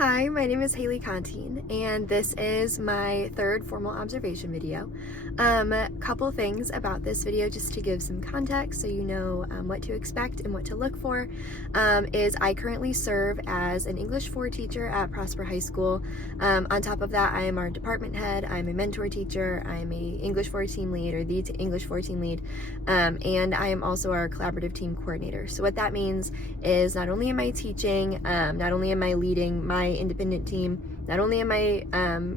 Hi, my name is Hailey Contine, and this is my third formal observation video. Couple things about this video just to give some context so you know what to expect and what to look for is I currently serve as an English 4 teacher at Prosper High School. On top of that, I am our department head, I'm a mentor teacher, I'm a English 4 team lead or the English 4 team lead, and I am also our collaborative team coordinator. So what that means is not only am I teaching, not only am I leading my independent team, not only am I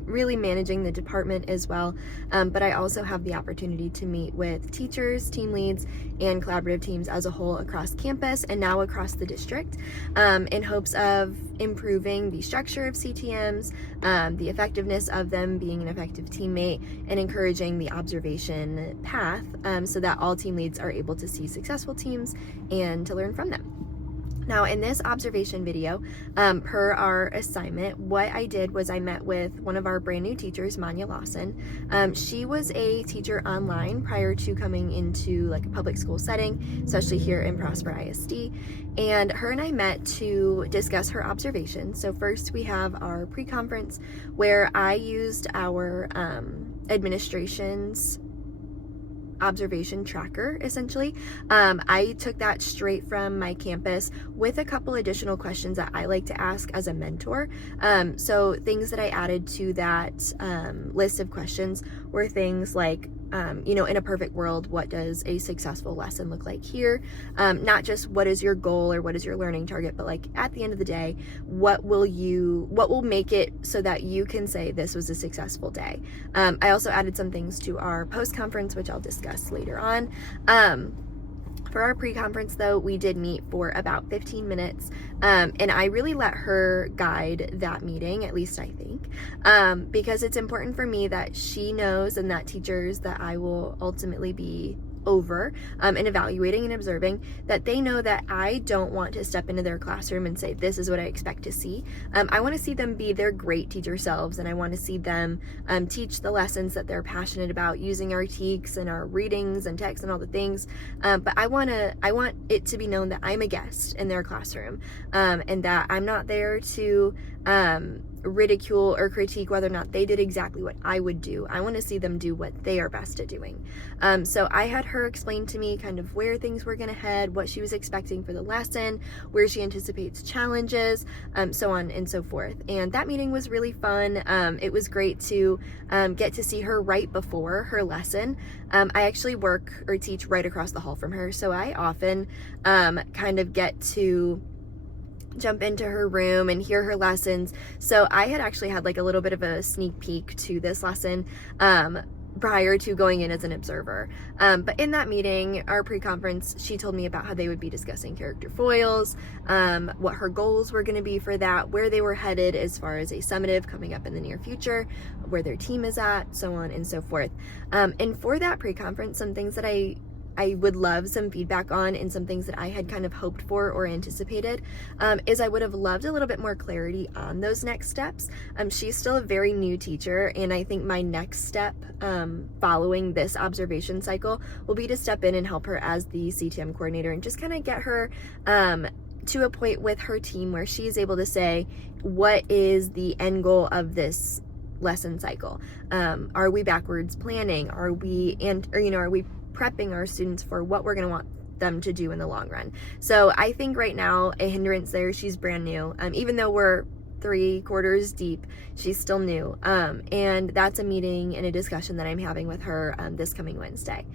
really managing the department as well, but I also have the opportunity to meet with teachers, team leads, and collaborative teams as a whole across campus and now across the district in hopes of improving the structure of CTMs, the effectiveness of them, being an effective teammate, and encouraging the observation path so that all team leads are able to see successful teams and to learn from them. Now in this observation video, per our assignment, what I did was I met with one of our brand new teachers, Manya Lawson. She was a teacher online prior to coming into like a public school setting, especially here in Prosper ISD. And her and I met to discuss her observations. So first we have our pre-conference where I used our administration's observation tracker, essentially. I took that straight from my campus with a couple additional questions that I like to ask as a mentor. So things that I added to that list of questions were things like, in a perfect world, what does a successful lesson look like here? Not just what is your goal or what is your learning target, but like at the end of the day, what will make it so that you can say this was a successful day? I also added some things to our post-conference, which I'll discuss later on. For our pre-conference though, we did meet for about 15 minutes, and I really let her guide that meeting, at least I think, because it's important for me that she knows and that teachers that I will ultimately be over and evaluating and observing, that they know that I don't want to step into their classroom and say, this is what I expect to see. I want to see them be their great teacher selves, and I want to see them teach the lessons that they're passionate about using our TEKs and our readings and texts and all the things. But I want it to be known that I'm a guest in their classroom, and that I'm not there to ridicule or critique whether or not they did exactly what I would do. I want to see them do what they are best at doing. So I had her explain to me kind of where things were going to head, what she was expecting for the lesson, where she anticipates challenges, so on and so forth. And that meeting was really fun. It was great to get to see her right before her lesson. I actually work or teach right across the hall from her, so I often kind of get to jump into her room and hear her lessons. So I had actually had like a little bit of a sneak peek to this lesson prior to going in as an observer. But in that meeting, our pre-conference, she told me about how they would be discussing character foils, what her goals were going to be for that, where they were headed as far as a summative coming up in the near future, where their team is at, so on and so forth. And for that pre-conference, some things that I would love some feedback on, and some things that I had kind of hoped for or anticipated, is I would have loved a little bit more clarity on those next steps. She's still a very new teacher, and I think my next step following this observation cycle will be to step in and help her as the CTM coordinator and just kind of get her to a point with her team where she is able to say, what is the end goal of this lesson cycle? Are we backwards planning? Are we prepping our students for what we're going to want them to do in the long run? So I think right now a hindrance there, she's brand new. Even though we're 3 quarters deep, she's still new. And that's a meeting and a discussion that I'm having with her this coming Wednesday.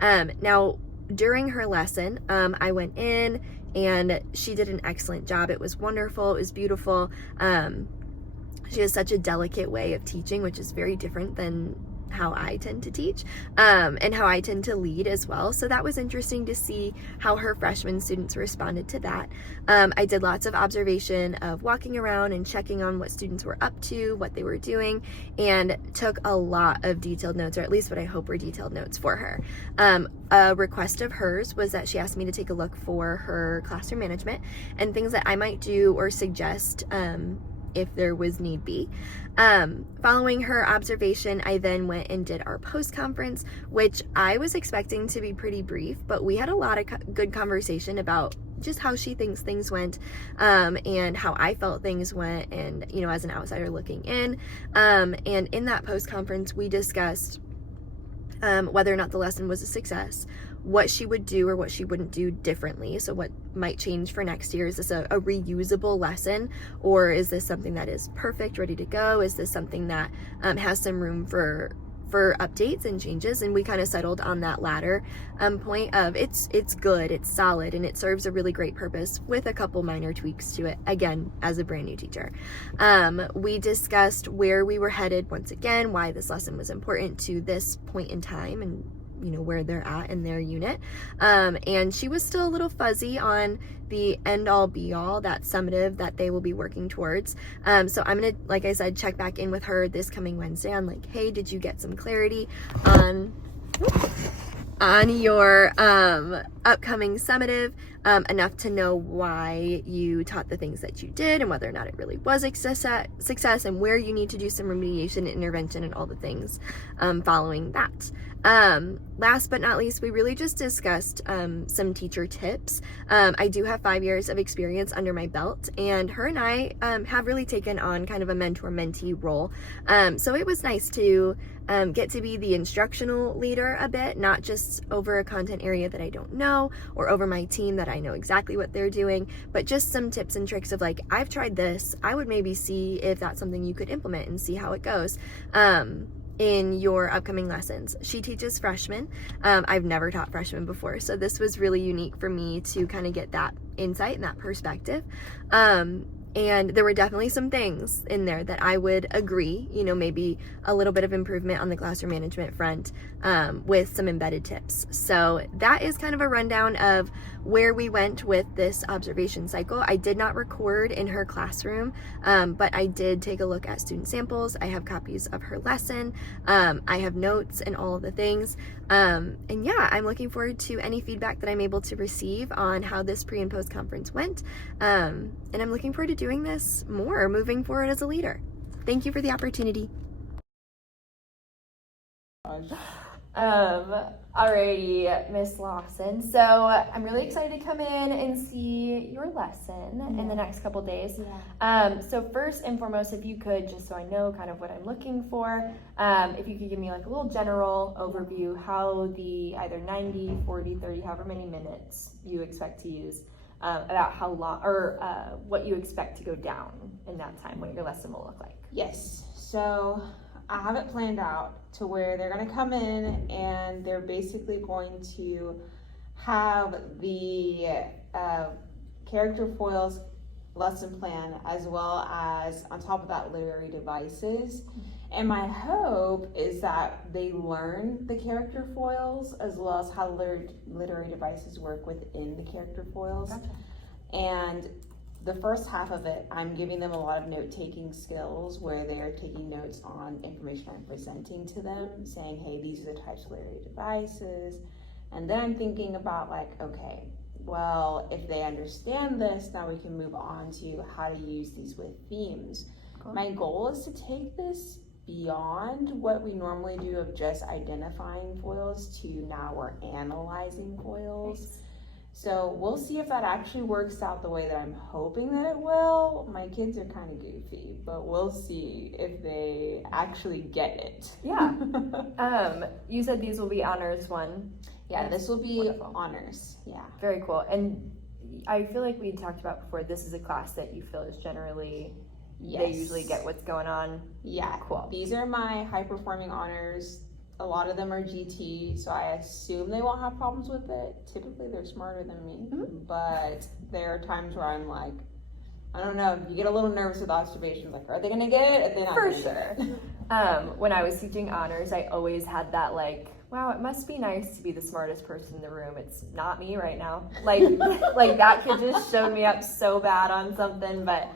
Now, during her lesson, I went in and she did an excellent job. It was wonderful. It was beautiful. She has such a delicate way of teaching, which is very different than how I tend to teach, and how I tend to lead as well. So that was interesting to see how her freshman students responded to that. I did lots of observation of walking around and checking on what students were up to, what they were doing, and took a lot of detailed notes, or at least what I hope were detailed notes for her. A request of hers was that she asked me to take a look for her classroom management and things that I might do or suggest if there was need be. Following her observation, I then went and did our post-conference, which I was expecting to be pretty brief, but we had a lot of good conversation about just how she thinks things went, and how I felt things went, and, you know, as an outsider looking in. And in that post-conference, we discussed whether or not the lesson was a success, what she would do or what she wouldn't do differently. So what might change for next year? Is this a reusable lesson, or is this something that is perfect, ready to go? Is this something that has some room for updates and changes? And we kind of settled on that latter point of it's good, it's solid, and it serves a really great purpose with a couple minor tweaks to it, again, as a brand new teacher. We discussed where we were headed once again, why this lesson was important to this point in time, and you know, where they're at in their unit. And she was still a little fuzzy on the end all be all, that summative that they will be working towards. So I'm gonna, like I said, check back in with her this coming Wednesday on like, hey, did you get some clarity on your upcoming summative, enough to know why you taught the things that you did, and whether or not it really was a success, and where you need to do some remediation and intervention and all the things following that. Last but not least, we really just discussed some teacher tips. I do have 5 years of experience under my belt, and her and I have really taken on kind of a mentor-mentee role. So it was nice to get to be the instructional leader a bit, not just over a content area that I don't know, or over my team that I know exactly what they're doing, but just some tips and tricks of like, I've tried this, I would maybe see if that's something you could implement and see how it goes in your upcoming lessons. She teaches freshmen. I've never taught freshmen before, so this was really unique for me to kind of get that insight and that perspective. And there were definitely some things in there that I would agree, you know, maybe a little bit of improvement on the classroom management front, with some embedded tips. So that is kind of a rundown of where we went with this observation cycle. I did not record in her classroom, but I did take a look at student samples. I have copies of her lesson. I have notes and all of the things. And yeah, I'm looking forward to any feedback that I'm able to receive on how this pre and post conference went. And I'm looking forward to doing this more moving forward as a leader. Thank you for the opportunity. Alrighty, Miss Lawson. So I'm really excited to come in and see your lesson in the next couple days. So first and foremost, if you could, just so I know kind of what I'm looking for, if you could give me like a little general overview, how the either 90, 40, 30, however many minutes you expect to use, about how long, or what you expect to go down in that time, what your lesson will look like. Yes, so I have it planned out to where they're going to come in and they're basically going to have the character foils lesson plan, as well as on top of that literary devices. And my hope is that they learn the character foils as well as how literary devices work within the character foils. Gotcha. And the first half of it, I'm giving them a lot of note-taking skills where they're taking notes on information I'm presenting to them, saying, hey, these are the types of literary devices. And then I'm thinking about like, okay, well, if they understand this, now we can move on to how to use these with themes. Cool. My goal is to take this beyond what we normally do of just identifying foils to now we're analyzing foils. Nice. So we'll see if that actually works out the way that I'm hoping that it will. My kids are kind of goofy, but we'll see if they actually get it. Yeah. You said these will be honors one. Yeah, this will be wonderful. Honors. Yeah. Very cool. And I feel like we talked about before, this is a class that you feel is generally, yes, they usually get what's going on. Yeah. Cool. These are my high-performing honors. A lot of them are GT, so I assume they won't have problems with it. Typically, they're smarter than me, but there are times where I'm like, I don't know, you get a little nervous with observations, like, are they gonna get it? Are they not For gonna sure. get it? When I was teaching honors, I always had that like, wow, it must be nice to be the smartest person in the room. It's not me right now. Like, like that kid just showed me up so bad on something, but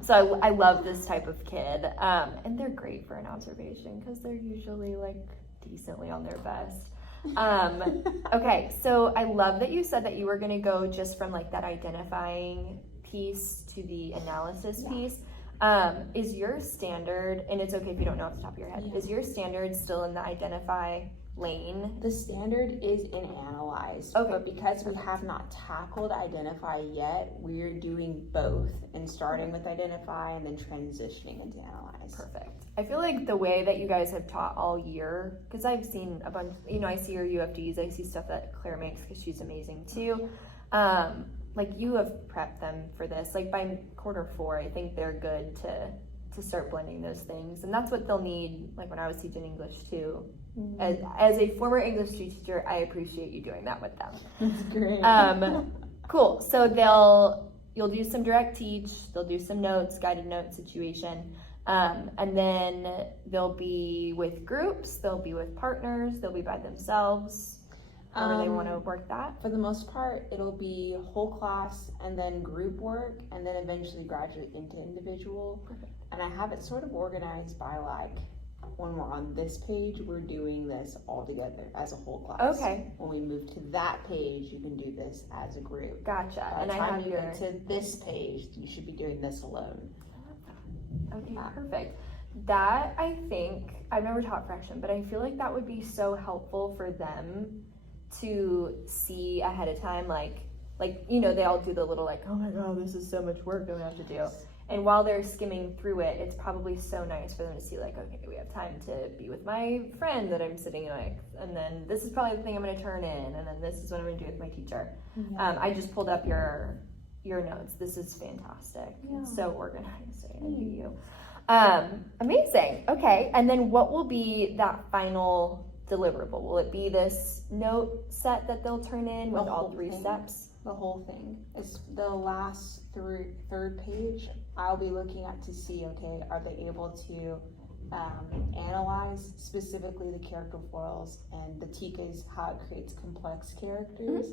so I love this type of kid, and they're great for an observation because they're usually like decently on their best. Okay, so I love that you said that you were going to go just from like that identifying piece to the analysis piece. Is your standard, and it's okay if you don't know off the top of your head, is your standard still in the identify lane? The standard is in analyze, Okay. but because we have not tackled identify yet, we're doing both and starting with identify and then transitioning into analyze. Perfect. I feel like the way that you guys have taught all year, because I've seen a bunch, I see your UFDs, I see stuff that Claire makes because she's amazing too. Like you have prepped them for this. Like by quarter 4, I think they're good to start blending those things, and that's what they'll need. Like when I was teaching English too, as a former English teacher, I appreciate you doing that with them. That's great. Cool. So you'll do some direct teach, they'll do some notes, guided note situation, and then they'll be with groups, they'll be with partners, they'll be by themselves. However they want to work that. For the most part, it'll be whole class and then group work and then eventually graduate into individual. Perfect. And I have it sort of organized by like, when we're on this page, we're doing this all together as a whole class. Okay. When we move to that page, you can do this as a group. Gotcha. By And the I time have you your... get to this page, you should be doing this alone. Okay, perfect. That, I think, I've never taught fraction, but I feel like that would be so helpful for them to see ahead of time, like they all do the little like, oh my god, this is so much work that we have to do. And while they're skimming through it, it's probably so nice for them to see like, okay, we have time to be with my friend that I'm sitting with, and then this is probably the thing I'm going to turn in, and then this is what I'm going to do with my teacher. I just pulled up your notes. This is fantastic. Yeah. So organized. I envy you. Amazing. Okay, and then what will be that final deliverable? Will it be this note set that they'll turn in with all 3 steps? The whole thing. It's the last third page. I'll be looking at to see, okay, are they able to analyze specifically the character foils, and the TICA is how it creates complex characters,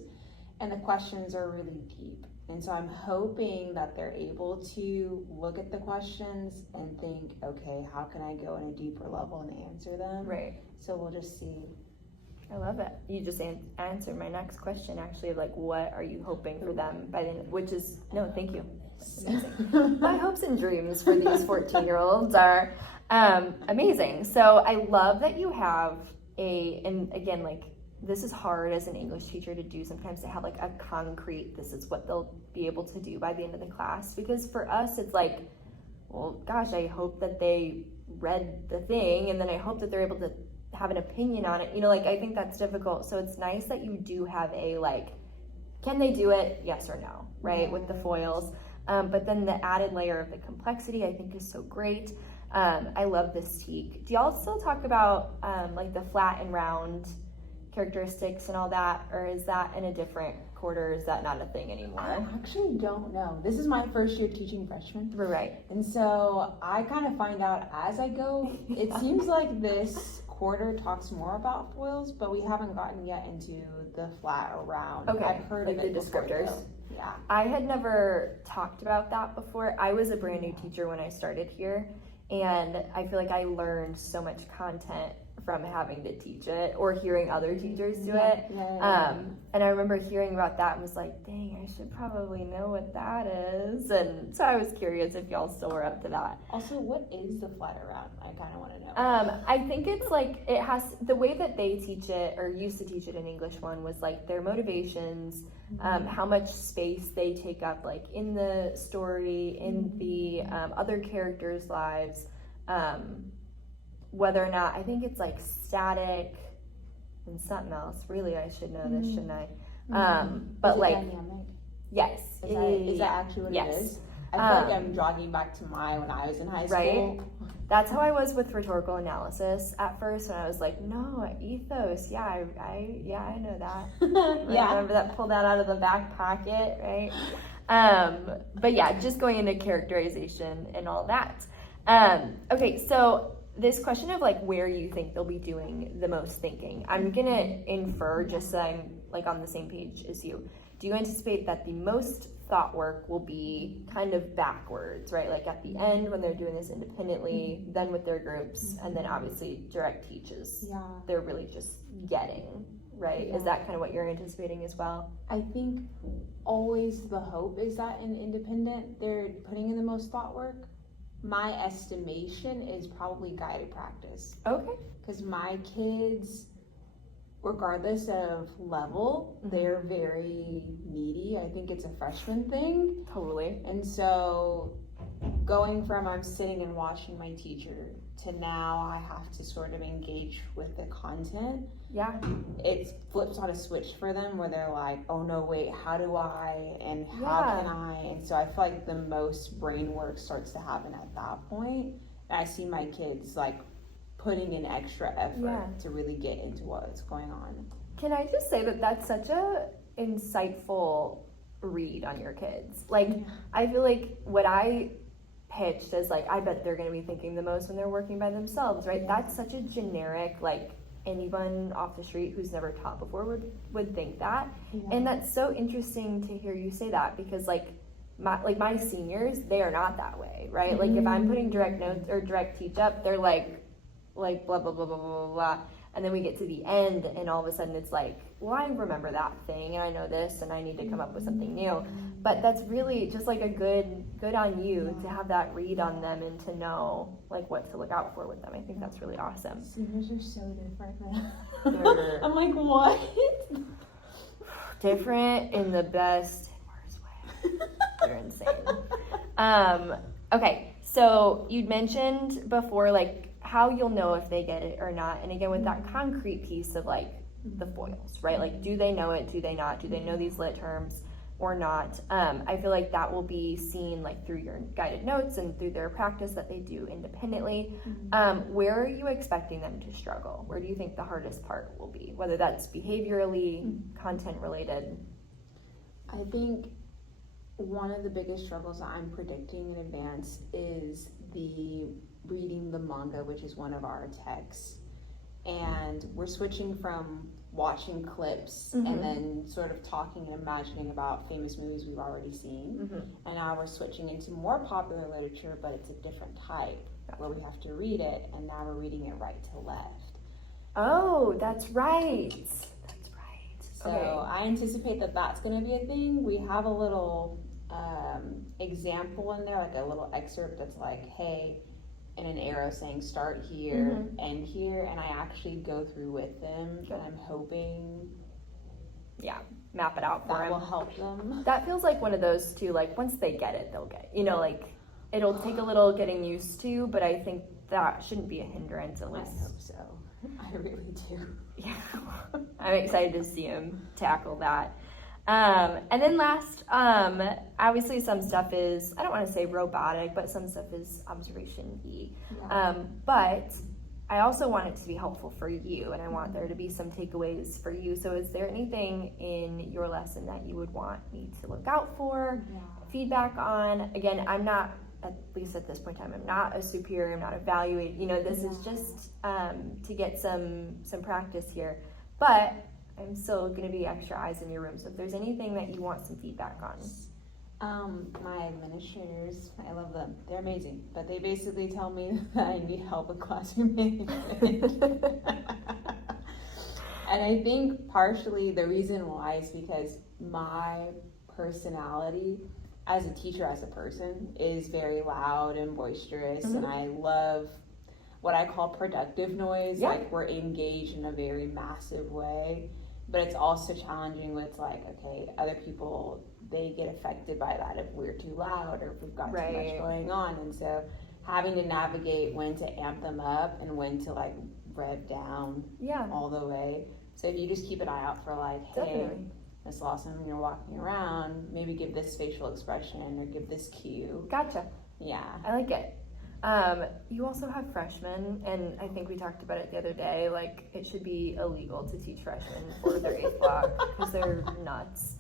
and the questions are really deep. And so I'm hoping that they're able to look at the questions and think, okay, how can I go in a deeper level and answer them? Right. So we'll just see. I love it. You just answered my next question, actually, of like, what are you hoping for them by the end? Which is, no, thank you. That's amazing. My hopes and dreams for these 14-year-olds are amazing. So I love that you have and again, like, this is hard as an English teacher to do sometimes, to have like a concrete, this is what they'll be able to do by the end of the class. Because for us, it's like, well, gosh, I hope that they read the thing, and then I hope that they're able to have an opinion on it. Like, I think that's difficult. So it's nice that you do have a, like, can they do it? Yes or no, right? With the foils. But then the added layer of the complexity, I think, is so great. I love this teak. Do y'all still talk about like the flat and round characteristics and all that, or is that in a different quarter? Is that not a thing anymore? I actually don't know. This is my first year teaching freshmen. Right. And so I kind of find out as I go. It seems like this quarter talks more about foils, but we haven't gotten yet into the flat or round. Okay. I've heard like of the it before, descriptors. though. Yeah. I had never talked about that before. I was a brand new teacher when I started here, and I feel like I learned so much content from having to teach it or hearing other teachers do it. And I remember hearing about that and was like, dang, I should probably know what that is. And so I was curious if y'all still were up to that. Also, what is the flat around? I kind of want to know. I think it's like, it has, the way that they teach it or used to teach it in English 1 was like their motivations, how much space they take up, like in the story, in the other characters' lives, whether or not, I think it's like static and something else. Really, I should know this, shouldn't I? But like, dynamic? Yes. Is that actually what it is? I feel like I'm jogging back to when I was in high school. Right? That's how I was with rhetorical analysis at first, when I was like, no, ethos, I know that. Yeah. I remember that, pull that out of the back pocket, right? But yeah, just going into characterization and all that. Okay, so this question of like where you think they'll be doing the most thinking, I'm gonna infer, just so I'm like on the same page as you. Do you anticipate that the most thought work will be kind of backwards, right? Like at the end when they're doing this independently, then with their groups, and then obviously direct teaches. Yeah. They're really just getting, right? Yeah. Is that kind of what you're anticipating as well? I think always the hope is that in independent, they're putting in the most thought work. My estimation is probably guided practice. Okay. Because my kids, regardless of level, they're very needy. I think it's a freshman thing. Totally. And so going from I'm sitting and watching my teacher to now I have to sort of engage with the content. Yeah. It flips on a switch for them where they're like, oh no, wait, how do I, and how can I? And so I feel like the most brain work starts to happen at that point. And I see my kids like putting in extra effort to really get into what's going on. Can I just say that that's such a insightful read on your kids? Like, I feel like what I pitched as like, I bet they're going to be thinking the most when they're working by themselves, right? That's such a generic, like, anyone off the street who's never taught before would think that. And that's so interesting to hear you say that, because like my seniors, they are not that way, right? Like if I'm putting direct notes or direct teach up, they're like blah blah blah blah blah blah blah, and then we get to the end and all of a sudden it's like, well, I remember that thing and I know this and I need to come up with something new. But that's really just like a good on you to have that read on them and to know like what to look out for with them. I think that's really awesome. Seniors are so different now. I'm like, what? Different in the best and worst way. They're insane. Okay, so you'd mentioned before like how you'll know if they get it or not, and again with that concrete piece of like the foils, right? Like, do they know it? Do they not? Do they know these lit terms or not? I feel like that will be seen like through your guided notes and through their practice that they do independently. Where are you expecting them to struggle? Where do you think the hardest part will be? Whether that's behaviorally, content related? I think one of the biggest struggles that I'm predicting in advance is the reading the manga, which is one of our texts. And we're switching from watching clips and then sort of talking and imagining about famous movies we've already seen. And now we're switching into more popular literature, but it's a different type where we have to read it, and now we're reading it right to left. Oh, that's right. That's right. So I anticipate that that's going to be a thing. We have a little example in there, like a little excerpt that's like, hey, and an arrow saying start here, end here, and I actually go through with them, and I'm hoping map it out for them. That will help them. That feels like one of those too, like once they get it, they'll get it. You know, like it'll take a little getting used to, but I think that shouldn't be a hindrance at least. I hope so. I really do. Yeah, I'm excited to see him tackle that. And then last, obviously some stuff is, I don't want to say robotic, but some stuff is observation-y. But I also want it to be helpful for you, and I want there to be some takeaways for you. So is there anything in your lesson that you would want me to look out for, feedback on? Again, I'm not, at least at this point in time, I'm not a superior, I'm not evaluating, this is just to get some practice here. But I'm still going to be extra eyes in your room. So if there's anything that you want some feedback on. My administrators, I love them. They're amazing. But they basically tell me that I need help with classroom management. And I think partially the reason why is because my personality as a teacher, as a person, is very loud and boisterous. And I love what I call productive noise. Like we're engaged in a very massive way. But it's also challenging with like, okay, other people, they get affected by that if we're too loud or if we've got too much going on. And so having to navigate when to amp them up and when to like rev down all the way. So if you just keep an eye out for like, hey, Miss Lawson, when you're walking around, maybe give this facial expression or give this cue. Gotcha. Yeah. I like it. You also have freshmen, and I think we talked about it the other day, like it should be illegal to teach freshmen for their 8th block because they're nuts.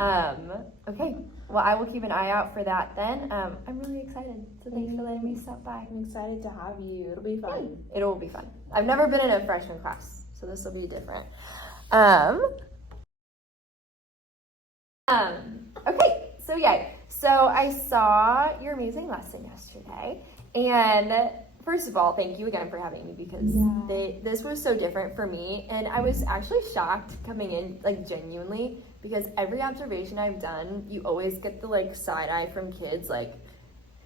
Okay, well, I will keep an eye out for that then. I'm really excited, so thanks for letting me stop by. I'm excited to have you. It'll be fun. It will be fun. I've never been in a freshman class, so this will be different. Okay, so I saw your amazing lesson yesterday. And first of all, thank you again for having me, because this was so different for me. And I was actually shocked coming in, like genuinely, because every observation I've done, you always get the like side eye from kids, like,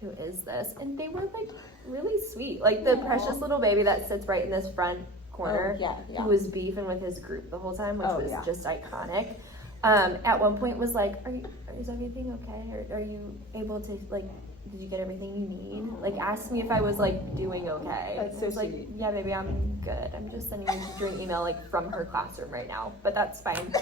who is this? And they were like really sweet. Like the precious little baby that sits right in this front corner, yeah. who was beefing with his group the whole time, which was just iconic. At one point was like, is everything okay? Are you able to, like, did you get everything you need? Like, asked me if I was, like, doing okay. That's so I was like, sweet. yeah, baby, I'm good. I'm just sending you an email, like, from her classroom right now, but that's fine.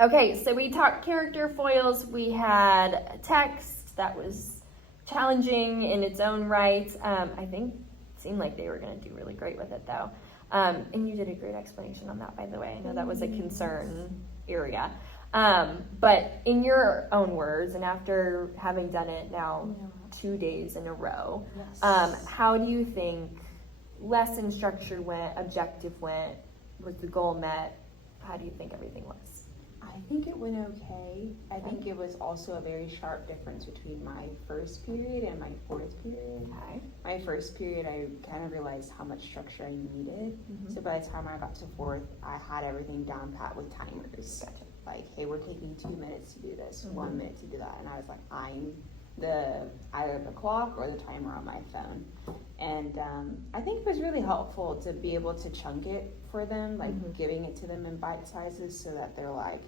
Okay, so we talked character foils. We had text that was challenging in its own right. I think it seemed like they were going to do really great with it, though. And you did a great explanation on that, by the way. I know that was a concern area. But in your own words, and after having done it now 2 days in a row, how do you think lesson structure went, objective went, was the goal met? How do you think everything was? I think it went okay. I think it was also a very sharp difference between my first period and my fourth period. Okay. My first period, I kind of realized how much structure I needed. So by the time I got to fourth, I had everything down pat with timers. Gotcha. Like, hey, we're taking 2 minutes to do this, 1 minute to do that. And I was like, I'm either the clock or the timer on my phone. And I think it was really helpful to be able to chunk it for them, like giving it to them in bite sizes so that they're like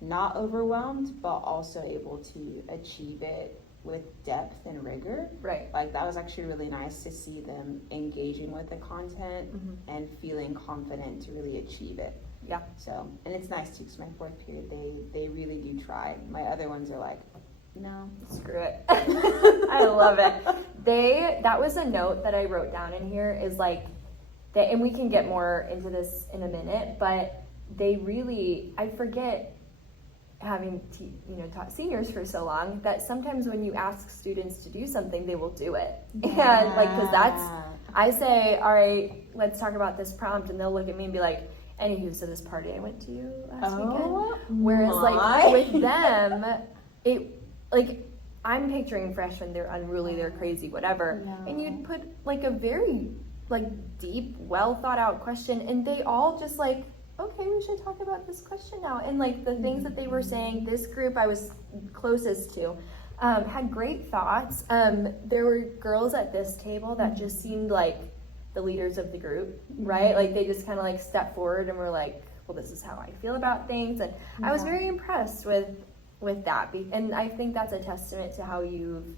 not overwhelmed, but also able to achieve it with depth and rigor. Right. Like, that was actually really nice to see them engaging with the content and feeling confident to really achieve it. Yeah. So, and it's nice too, because my fourth period, they really do try. My other ones are like, no. Screw it. I love it. That was a note that I wrote down in here is like, and we can get more into this in a minute, but they really, I forget having taught seniors for so long, that sometimes when you ask students to do something, they will do it. Yeah. And like, because I say, all right, let's talk about this prompt, and they'll look at me and be like, anywho, so this party I went to last weekend. Whereas like with them, it, like, I'm picturing freshmen, they're unruly, they're crazy, whatever. And you'd put like a very like deep, well thought out question, and they all just like, okay, we should talk about this question now. And like the things that they were saying, this group I was closest to had great thoughts. There were girls at this table that just seemed like the leaders of the group, right? Like they just kind of like stepped forward and were like, well, this is how I feel about things. And I was very impressed with that. And I think that's a testament to how you've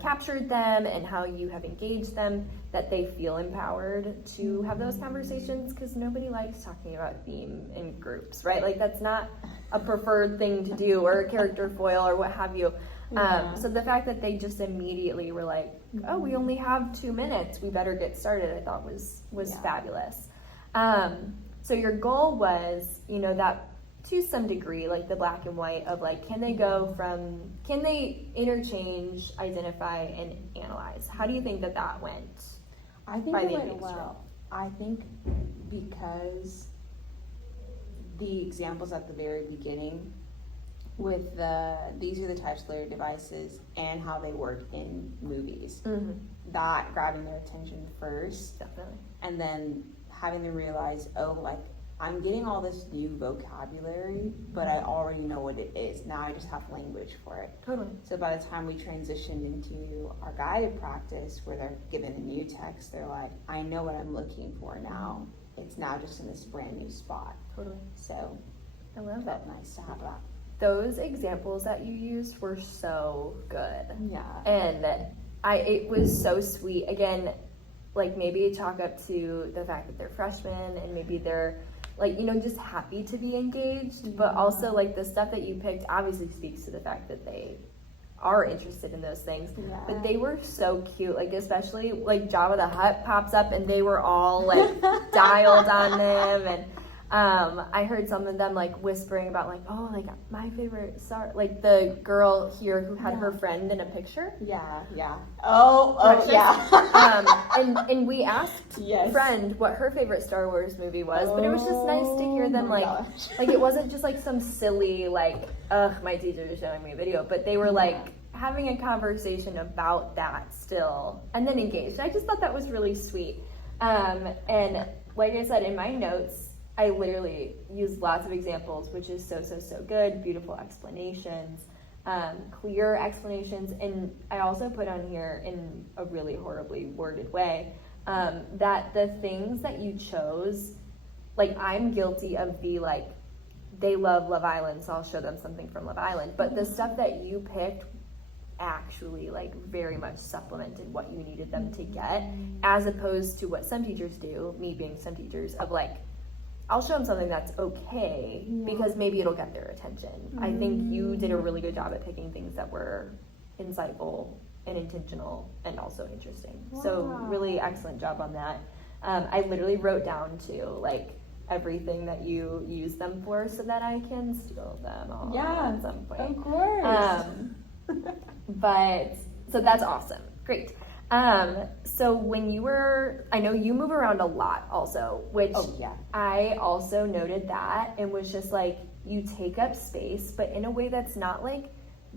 captured them and how you have engaged them, that they feel empowered to have those conversations, because nobody likes talking about theme in groups, right? Like that's not a preferred thing to do, or a character foil or what have you. So the fact that they just immediately were like, oh, we only have 2 minutes, we better get started, I thought was fabulous. So your goal was, that to some degree, like the black and white of like, can they interchange, identify, and analyze? How do you think that went? I think it went well. I think because the examples at the very beginning with these are the types of layered devices and how they work in movies, that grabbing their attention first. Definitely. And then having them realize, oh, like, I'm getting all this new vocabulary, but I already know what it is. Now I just have language for it. Totally. So by the time we transitioned into our guided practice, where they're given a new text, they're like, I know what I'm looking for now. It's now just in this brand new spot. Totally. So I love it that. felt nice to have that. Those examples that you used were so good. Yeah. And it was so sweet. Again, like maybe chalk up to the fact that they're freshmen and maybe they're like, just happy to be engaged, but also like the stuff that you picked obviously speaks to the fact that they are interested in those things. Yeah. But they were so cute, like especially like Jabba the Hutt pops up and they were all like dialed on them, and I heard some of them like whispering about like, oh, like my favorite star, like the girl here who had her friend in a picture. Yeah. Oh, yeah. And we asked friend what her favorite Star Wars movie was, but it was just nice to hear them like it wasn't just like some silly like, ugh, my teacher is showing me a video, but they were like having a conversation about that still, and then engaged. I just thought that was really sweet. And like I said in my notes, I literally used lots of examples, which is so good, beautiful explanations, clear explanations, and I also put on here in a really horribly worded way, that the things that you chose, like I'm guilty of the like, they love Love Island, so I'll show them something from Love Island. But the stuff that you picked actually like very much supplemented what you needed them to get, as opposed to what some teachers do, me being some teachers, of like, I'll show them something that's okay because maybe it'll get their attention. I think you did a really good job at picking things that were insightful and intentional and also interesting. So really excellent job on that. I literally wrote down too, like, everything that you use them for so that I can steal them all at some point. Of course. But so that's awesome. Great. So when you were, I know you move around a lot also, which I also noted that and was just like, you take up space, but in a way that's not like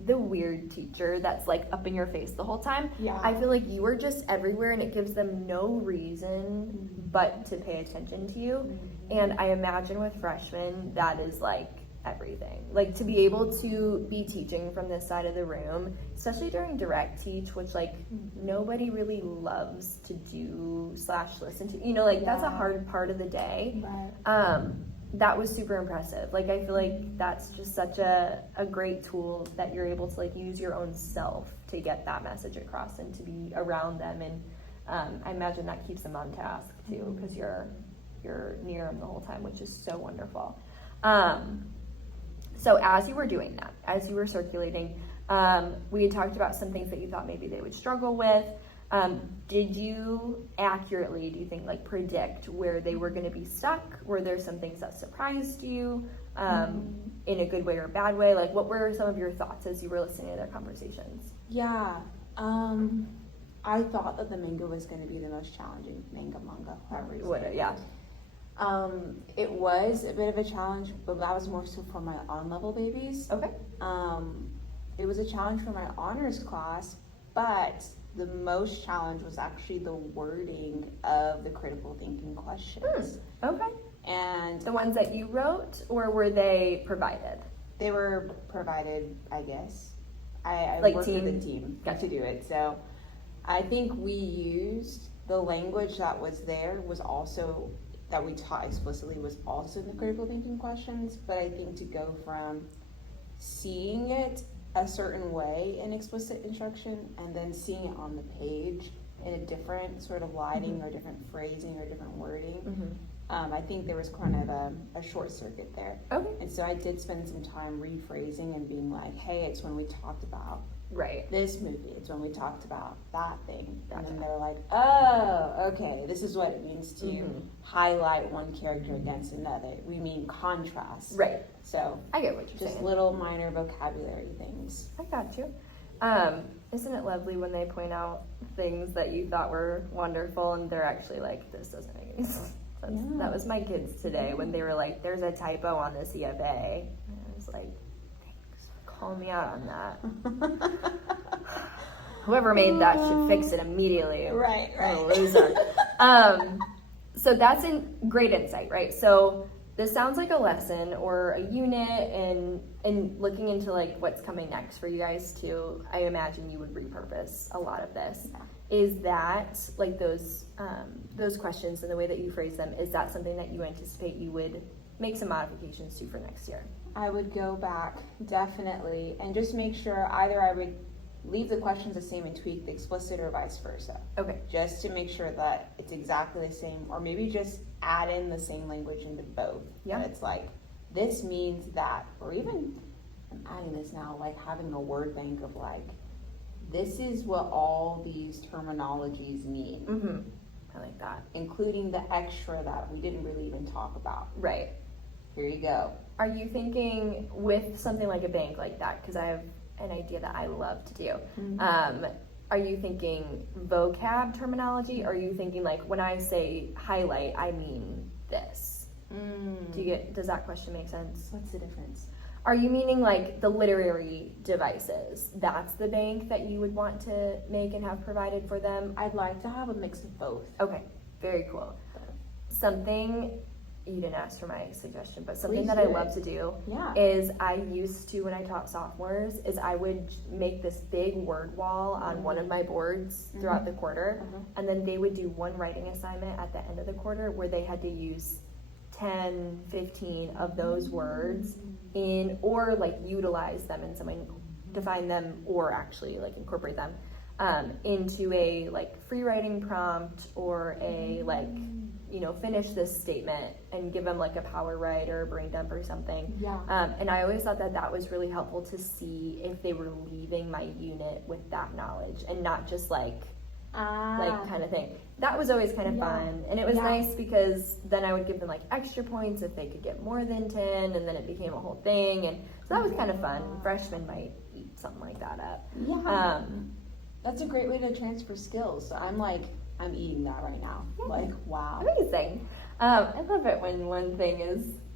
the weird teacher that's like up in your face the whole time. Yeah. I feel like you are just everywhere and it gives them no reason but to pay attention to you. And I imagine with freshmen, that is like everything. Like to be able to be teaching from this side of the room, especially during direct teach, which like nobody really loves to do / listen to, you know, like that's a hard part of the day. Right. That was super impressive. Like I feel like that's just such a great tool that you're able to like use your own self to get that message across and to be around them. And I imagine that keeps them on task too, because you're near them the whole time, which is so wonderful. So as you were doing that, as you were circulating, we had talked about some things that you thought maybe they would struggle with. Did you accurately, do you think, like predict where they were going to be stuck? Were there some things that surprised you in a good way or a bad way? Like what were some of your thoughts as you were listening to their conversations? Yeah. I thought that the manga was going to be the most challenging manga, however you say it. Yeah. It was a bit of a challenge, but that was more so for my on-level babies. Okay. It was a challenge for my honors class, but the most challenge was actually the wording of the critical thinking questions. Okay. And the ones that you wrote, or were they provided? They were provided, I guess. I like worked team? with the team Gotcha. to do it. So I think we used the language that was there was also, that we taught explicitly was also in the critical thinking questions. But I think to go from seeing it a certain way in explicit instruction and then seeing it on the page in a different sort of lighting or different phrasing or different wording, I think there was kind of a short circuit there. Okay. And so I did spend some time rephrasing and being like, hey, it's when we talked about this movie, it's when we talked about that thing. Gotcha. And then they're like, oh, okay, this is what it means to highlight one character against another. We mean contrast. Right. So I get what you're just saying. little minor vocabulary things. I got you. Isn't it lovely when they point out things that you thought were wonderful and they're actually like, this doesn't make any sense. That was my kids today when they were like, there's a typo on the CFA. And I was like, thanks for calling me out on that. Whoever made that should fix it immediately. Right. I'm a loser. So that's a great insight, right? So this sounds like a lesson or a unit, and looking into like what's coming next for you guys too, I imagine you would repurpose a lot of this. Yeah. Is that like those questions and the way that you phrase them, is that something that you anticipate you would make some modifications to for next year? I would go back, definitely, and just make sure either I would leave the questions the same and tweak the explicit or vice versa. Okay. Just to make sure that it's exactly the same, or maybe just add in the same language into both. Yeah. That it's like, this means that, or even, I'm adding this now, like having a word bank of like, this is what all these terminologies mean. I like that. Including the extra that we didn't really even talk about. Right. Here you go. Are you thinking with something like a bank like that, because I have an idea that I love to do, are you thinking vocab terminology? Or are you thinking like, when I say highlight, I mean this? Does that question make sense? What's the difference? Are you meaning like the literary devices? That's the bank that you would want to make and have provided for them? I'd like to have a mix of both. Okay, very cool. Something you didn't ask for my suggestion, but something Please that do I it. love to do Yeah. is I used to, when I taught sophomores, is I would make this big word wall on one of my boards throughout the quarter, and then they would do one writing assignment at the end of the quarter where they had to use 10, 15 of those words in, or like utilize them in some way, define them, or actually like incorporate them into a like free writing prompt, or a like, you know, finish this statement, and give them like a power write or a brain dump or something. Yeah. And I always thought that that was really helpful to see if they were leaving my unit with that knowledge and not just like kind of thing. That was always kind of fun, and it was nice because then I would give them like extra points if they could get more than 10, and then it became a whole thing, and so that was kind of fun. Freshmen might eat something like that up. Yeah. That's a great way to transfer skills. So I'm eating that right now. Like, wow. Amazing. I love it when one thing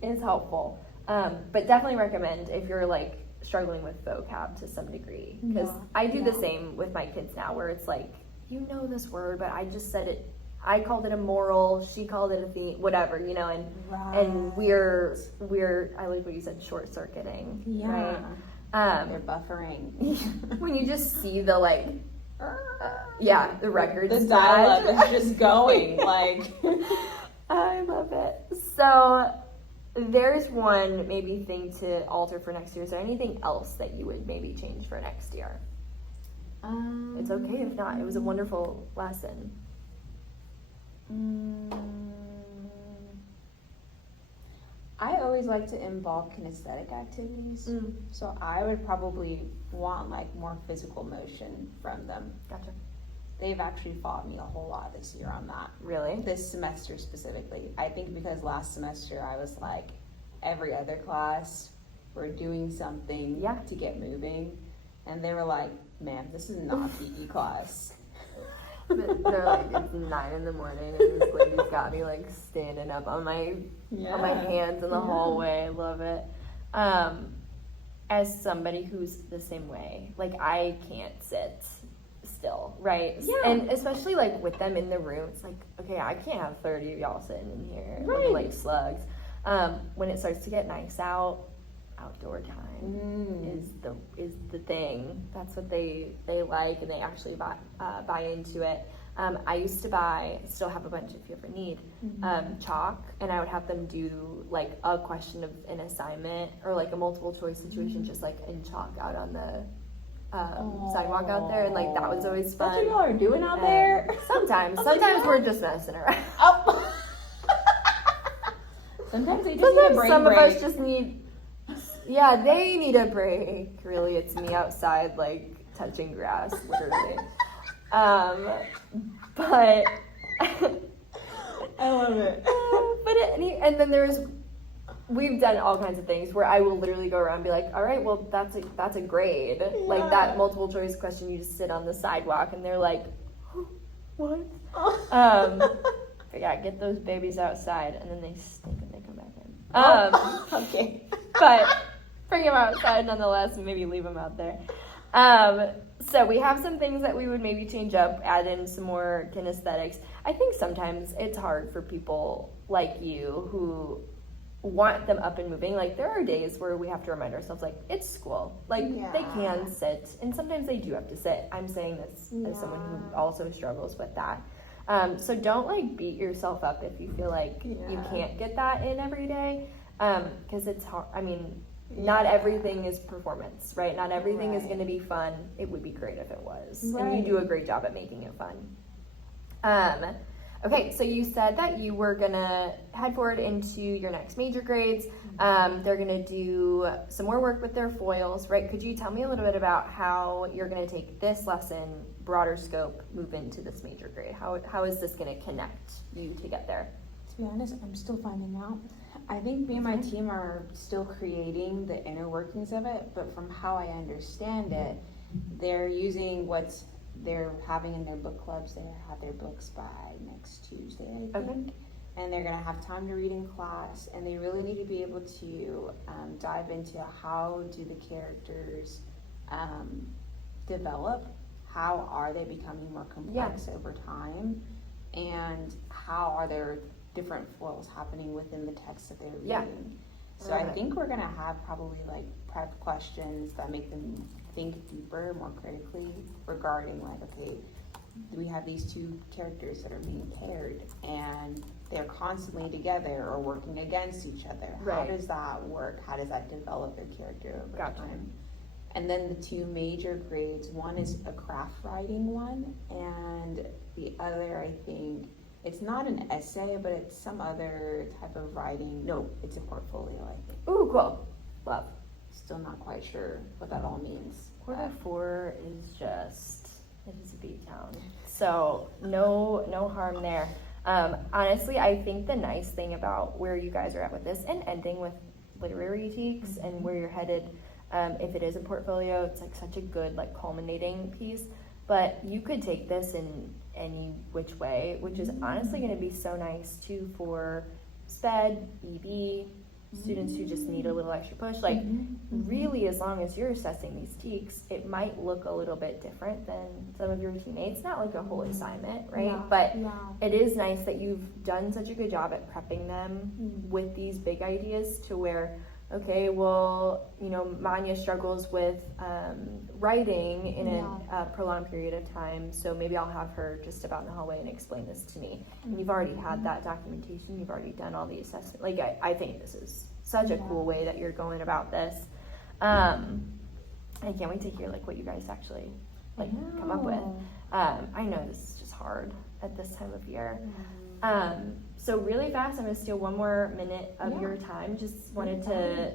is helpful. But definitely recommend if you're like struggling with vocab to some degree, because I do the same with my kids now, where it's like, you know this word, but I just said it. I called it a moral. She called it a theme. Whatever, you know. And we're I like what you said, short circuiting. Yeah. Right? They're buffering. When you just see the like. The records. The dial-up is just going, like. I love it. So, there's one maybe thing to alter for next year. Is there anything else that you would maybe change for next year? It's okay if not. It was a wonderful lesson. I always like to involve kinesthetic activities. So I would probably want like more physical motion from them. Gotcha. They've actually fought me a whole lot this year on that. Really? This semester specifically. I think because last semester I was like, every other class, we're doing something to get moving. And they were like, ma'am, this is not PE class. They're like, it's 9 a.m. and this lady's got me like standing up on my hands in the hallway. I love it. As somebody who's the same way, like I can't sit still, right? And especially like with them in the room, it's like, okay, I can't have 30 of y'all sitting in here looking like slugs. When it starts to get nice out, outdoor time is the thing. That's what they like, and they actually buy into it. I used to still have a bunch if you ever need, chalk, and I would have them do like a question of an assignment or like a multiple choice situation, just like in chalk out on the sidewalk out there, and like that was always fun. That's what y'all are doing out there? Sometimes we're just messing around. Sometimes they just need a brain some break. of us just need. Yeah, they need a break. Really, it's me outside, like, touching grass, literally. But... I love it. And then we've done all kinds of things where I will literally go around and be like, all right, well, that's a grade. Yeah. Like, that multiple choice question, you just sit on the sidewalk, and they're like, what? But yeah, get those babies outside, and then they stink when they come back in. Okay. But bring them outside nonetheless, and maybe leave them out there. So we have some things that we would maybe change up, add in some more kinesthetics. I think sometimes it's hard for people like you who want them up and moving. Like, there are days where we have to remind ourselves, like, it's school. Like, they can sit, and sometimes they do have to sit. I'm saying this as someone who also struggles with that. So don't, like, beat yourself up if you feel like you can't get that in every day, because it's hard. I mean, not everything is performance, right? Not everything is going to be fun. It would be great if it was, and you do a great job at making it fun. Okay, so you said that you were going to head forward into your next major grades. They're going to do some more work with their foils, right? Could you tell me a little bit about how you're going to take this lesson, broader scope, move into this major grade? How is this going to connect you to get there? To be honest, I'm still finding out. I think me and my team are still creating the inner workings of it, but from how I understand it, they're using they're having in their book clubs. They have their books by next Tuesday, I think. And they're going to have time to read in class, and they really need to be able to dive into how do the characters develop, how are they becoming more complex over time, and how are their different flows happening within the text that they're reading. Yeah. So I think we're gonna have probably like prep questions that make them think deeper, more critically regarding like, okay, we have these two characters that are being paired and they're constantly together or working against each other. How Right. does that work? How does that develop their character over Gotcha. time? And then the two major grades, one is a craft writing one, and the other, I think, it's not an essay, but it's some other type of writing. No, it's a portfolio, I think. Ooh, cool. Love. Still not quite sure what that all means. Quarter 4 is just, it is a beat town. So no harm there. Honestly, I think the nice thing about where you guys are at with this and ending with literary teaks and where you're headed, if it is a portfolio, it's like such a good like culminating piece. But you could take this in any which way, which is honestly going to be so nice too for SPED, EB, students who just need a little extra push. Like really, as long as you're assessing these teaks, it might look a little bit different than some of your teammates. Not like a whole assignment, right? Yeah, but yeah. it is nice that you've done such a good job at prepping them with these big ideas to where, okay, well, you know, Manya struggles with writing in a prolonged period of time, so maybe I'll have her just about in the hallway and explain this to me. And you've already had that documentation, you've already done all the assessment. Like, I think this is such a cool way that you're going about this. I can't wait to hear, like, what you guys actually, like, come up with. I know this is just hard at this time of year. So really fast, I'm gonna steal one more minute of your time. Just wanted to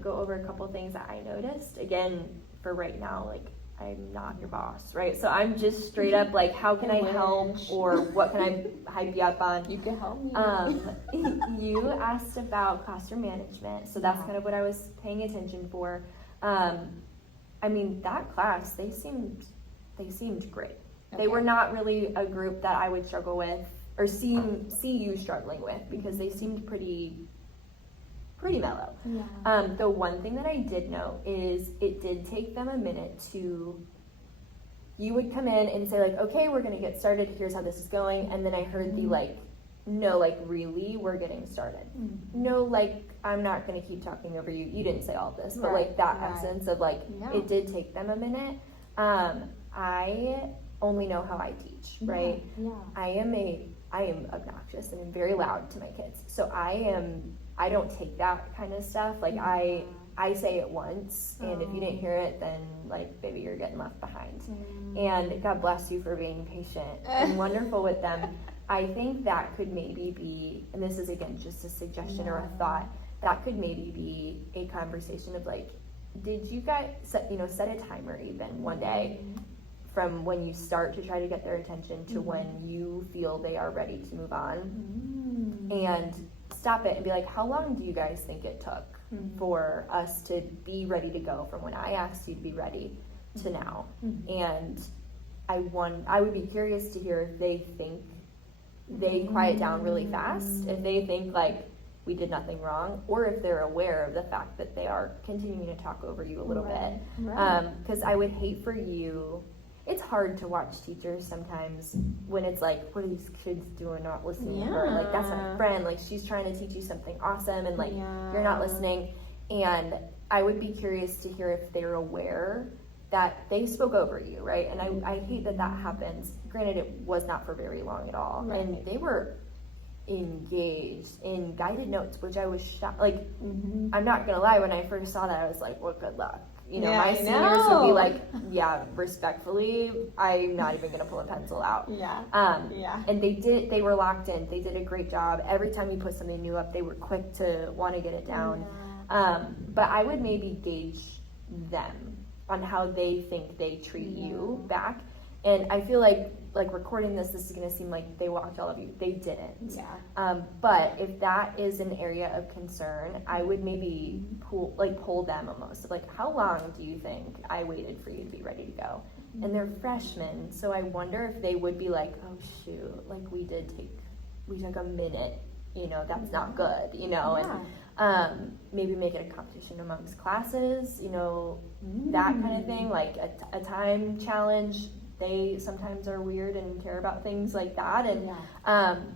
go over a couple things that I noticed. Again, for right now, like I'm not your boss, right? So I'm just straight up like, how can I help, or what can I hype you up on? You can help me. You asked about classroom management, so that's kind of what I was paying attention for. I mean, that class, they seemed great. Okay. They were not really a group that I would struggle with or see you struggling with, because they seemed pretty mellow. The one thing that I did know is it did take them a minute to, you would come in and say like, okay, we're gonna get started, here's how this is going, and then I heard the like, no, like really, we're getting started. No, like, I'm not gonna keep talking over you, you didn't say all this, but like that essence of like, it did take them a minute. I only know how I teach, right? I am obnoxious and I'm very loud to my kids. So I don't take that kind of stuff. Like I say it once, and if you didn't hear it, then like, baby, you're getting left behind. And God bless you for being patient and wonderful with them. I think that could maybe be, and this is again just a suggestion or a thought, that could maybe be a conversation of like, did you guys set a timer even one day from when you start to try to get their attention to when you feel they are ready to move on, and stop it and be like, how long do you guys think it took for us to be ready to go from when I asked you to be ready to now? And I would be curious to hear if they think they quiet down really fast, if they think like we did nothing wrong, or if they're aware of the fact that they are continuing to talk over you a little bit. Because I would hate for you, it's hard to watch teachers sometimes when it's like, what are these kids doing, not listening to her? Like, that's my friend, like she's trying to teach you something awesome, and like you're not listening. And I would be curious to hear if they're aware that they spoke over you, right? And I hate that happens. Granted, it was not for very long at all. And they were engaged in guided notes, which I was shocked. Like, I'm not gonna lie, when I first saw that, I was like, well, good luck. You know, my seniors would be like, yeah, respectfully, I'm not even gonna pull a pencil out. And they were locked in. They did a great job. Every time you put something new up, they were quick to want to get it down. But I would maybe gauge them on how they think they treat you back. And I feel like recording this is gonna seem like they walked all of you. They didn't. But if that is an area of concern, I would maybe pull them almost. Like, how long do you think I waited for you to be ready to go? And they're freshmen, so I wonder if they would be like, oh shoot, like we took a minute, that's not good, and maybe make it a competition amongst classes, that kind of thing, like a time challenge. They sometimes are weird and care about things like that, and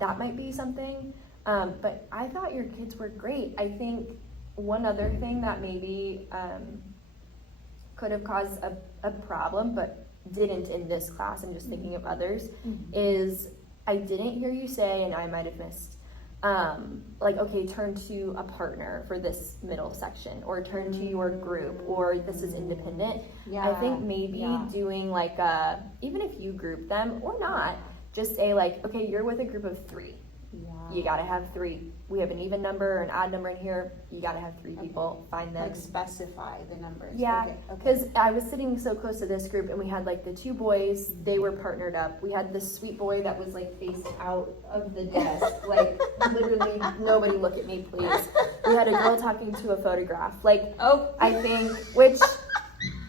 that might be something. But I thought your kids were great. I think one other thing that maybe could have caused a problem, but didn't in this class, I'm just thinking of others, is I didn't hear you say, and I might have missed, like, okay, turn to a partner for this middle section, or turn to your group, or this is independent. I think maybe doing like even if you group them or not, just say like, okay, you're with a group of 3. You gotta have 3. We have an even number or an odd number in here. You gotta have 3 people. Find them. Like specify the numbers. Yeah, because I was sitting so close to this group, and we had like the 2 boys. They were partnered up. We had this sweet boy that was like faced out of the desk, like literally, nobody look at me, please. We had a girl talking to a photograph. Like, I think which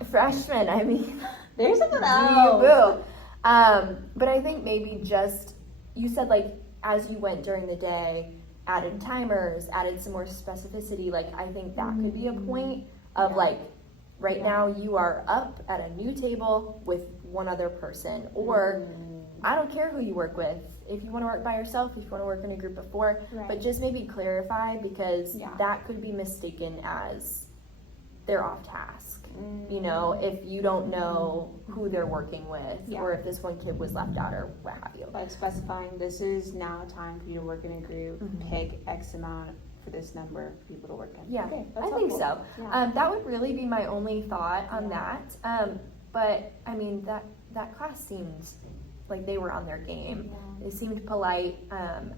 freshman. I mean, there's something do else. you boo? But I think maybe just you said like, as you went during the day, added timers, added some more specificity. Like, I think that could be a point of like, right now you are up at a new table with one other person, or I don't care who you work with. If you want to work by yourself, if you want to work in a group of 4, but just maybe clarify, because that could be mistaken as they're off task. You know, if you don't know who they're working with, or if this one kid was left out, or what have you. Like specifying, this is now time for you to work in a group, pick X amount for this number of people to work in. Yeah, okay, I think so. That would really be my only thought on that. But I mean, that class seemed like they were on their game. They seemed polite.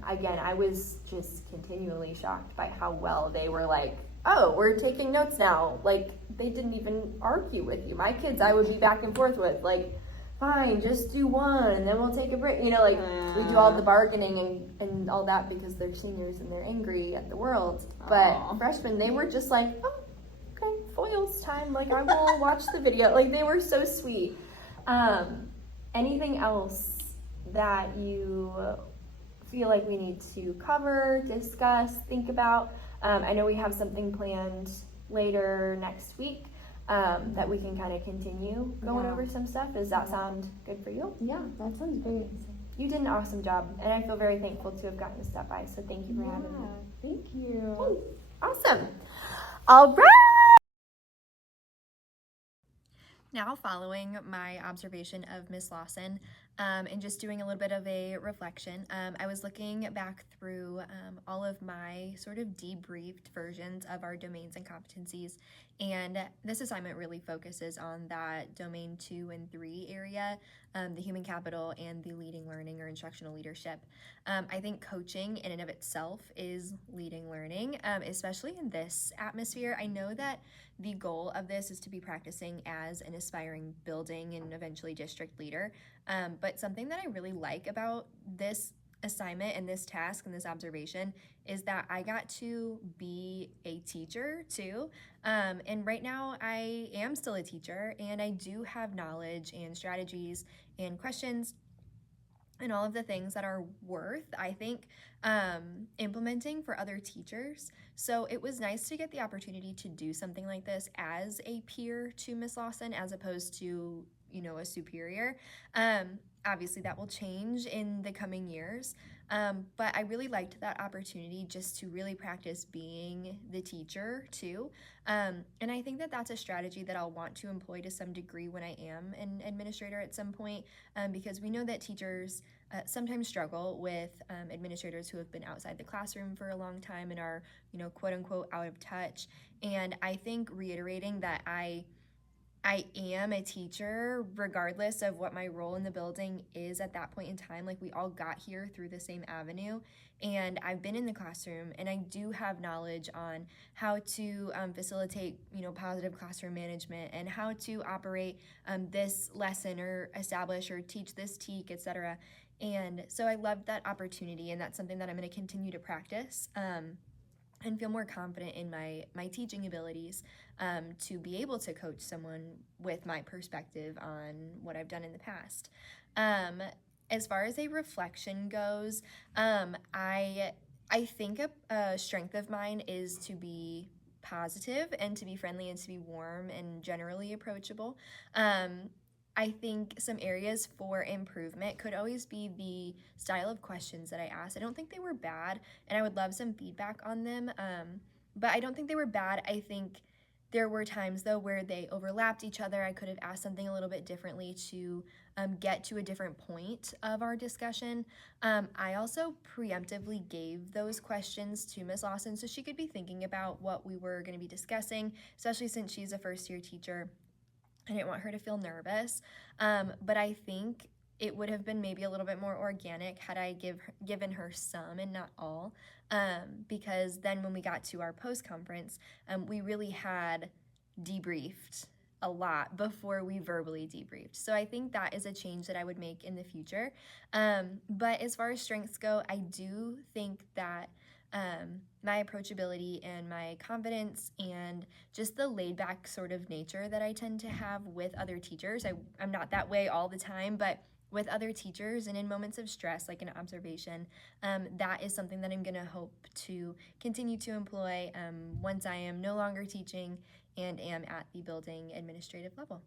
Again, I was just continually shocked by how well they were like, oh, we're taking notes now. Like, they didn't even argue with you. My kids, I would be back and forth with, like, fine, just do one, and then we'll take a break. You know, like, we do all the bargaining and all that because they're seniors and they're angry at the world. But freshmen, they were just like, oh, okay, foils time. Like, I will watch the video. Like, they were so sweet. Anything else that you feel like we need to cover, discuss, think about? I know we have something planned later next week that we can kind of continue going over some stuff. Does that sound good for you? Yeah, that sounds great. You did an awesome job, and I feel very thankful to have gotten to stop by, so thank you for having me. Thank you. Hey, awesome. All right. Now, following my observation of Miss Lawson and just doing a little bit of a reflection, I was looking back through all of my sort of debriefed versions of our domains and competencies, and this assignment really focuses on that domain 2 and 3 area, the human capital and the leading learning or instructional leadership. I think coaching in and of itself is leading learning, especially in this atmosphere. I know that the goal of this is to be practicing as an aspiring building and eventually district leader. But something that I really like about this assignment and this task and this observation is that I got to be a teacher too. And right now I am still a teacher, and I do have knowledge and strategies and questions and all of the things that are worth, I think, implementing for other teachers. So it was nice to get the opportunity to do something like this as a peer to Miss Lawson, as opposed to, you know, a superior. Obviously that will change in the coming years, but I really liked that opportunity just to really practice being the teacher too. And I think that that's a strategy that I'll want to employ to some degree when I am an administrator at some point, because we know that teachers sometimes struggle with administrators who have been outside the classroom for a long time and are, you know, quote unquote out of touch. And I think reiterating that I am a teacher regardless of what my role in the building is at that point in time. Like, we all got here through the same avenue, and I've been in the classroom, and I do have knowledge on how to facilitate, you know, positive classroom management, and how to operate this lesson or establish or teach this TEK, etc. And so I loved that opportunity, and that's something that I'm going to continue to practice and feel more confident in my teaching abilities to be able to coach someone with my perspective on what I've done in the past. As far as a reflection goes, I think a strength of mine is to be positive and to be friendly and to be warm and generally approachable. I think some areas for improvement could always be the style of questions that I asked. I don't think they were bad, and I would love some feedback on them. But I don't think they were bad. I think there were times, though, where they overlapped each other. I could have asked something a little bit differently to get to a different point of our discussion. I also preemptively gave those questions to Miss Lawson so she could be thinking about what we were going to be discussing, especially since she's a first-year teacher. I didn't want her to feel nervous, but I think it would have been maybe a little bit more organic had I given her some and not all, because then when we got to our post-conference, we really had debriefed a lot before we verbally debriefed. So I think that is a change that I would make in the future. But as far as strengths go, I do think that my approachability and my confidence and just the laid back sort of nature that I tend to have with other teachers. I'm not that way all the time, but with other teachers and in moments of stress, like an observation, that is something that I'm going to hope to continue to employ once I am no longer teaching and am at the building administrative level.